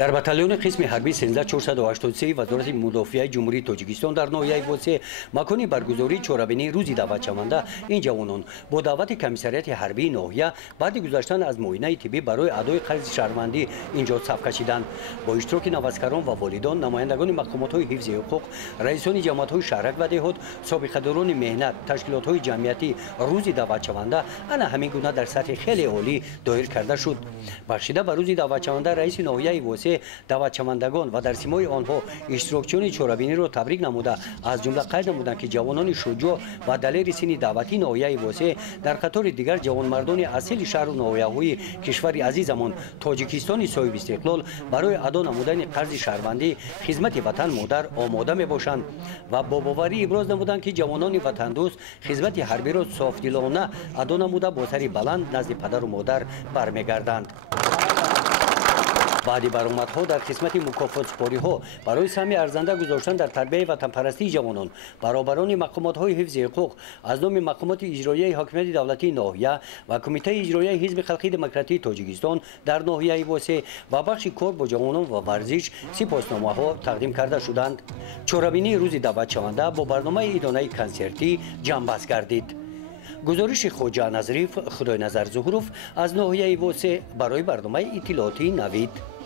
در بتالون قسم حربی 13483 وزارت مدافع جمهوری تاجیکستان در ناحیه واسه مکانی برگزاری چهارمین روز دعوتشونده این جوانان با دعوت کمیسریت حربی ناحیه بعد گذشتن از معاینه طبی برای ادای قرض شهروندی اینجا صف کشیدند. با اشتراک نوسکران و والدان، نمایندگان مقامات حفظ حقوق، رئیسان جماعت‌های شهرک و دهات، سابقه‌داران مهنت، تشکیلات‌های جمعیتی روز دعوتشونده انا همین گونه در سطح خیلی عالی دایر کرده شد. بخشیده به روز دعوتشونده رئیس ناحیه واسه دعوتشوندگان و در سیمای آنها اشتراکچیان چهاربینی را تبریک نموده از جمله قید نمودند که جوانان شجاع و دلیر سین دعوتی ناحیه واسه در قطار دیگر جوانمردان اصیل شهر و ناحیه‌های کشور عزیزمان تاجیکستان صاحب استقلال برای ادا نمودن قرض شهروندی خدمت وطن مادر آماده میباشند و با باوری ابراز نمودند که جوانان وطن دوست خدمت حربی را صافدلانه ادا نموده با سری بلند نزد پدر و مادر برمیگردند. بعد برآمدها در قسمت مکافات سپاری ها برای سهم ارزنده گذاشتن در تربیت وطن پرستی جوانان برابران مقامات های حفظ حقوق از نام مقامات اجرایی حاکمیت دولتی ناحیه و کمیته اجرایی حزب خلقی دموکراتی تاجیکستان در ناحیه واسه و بخش کار با جوانان و ورزش سپاسنامه ها تقدیم کرده شدند. چهارمین روز دعوتشونده با برنامه ادانه کنسرتی جنببست گردید. گزارش خوجا نظریف خدای نظر ظهوروف از ناحیه واسه برای برنامه اطلاعاتی نوید.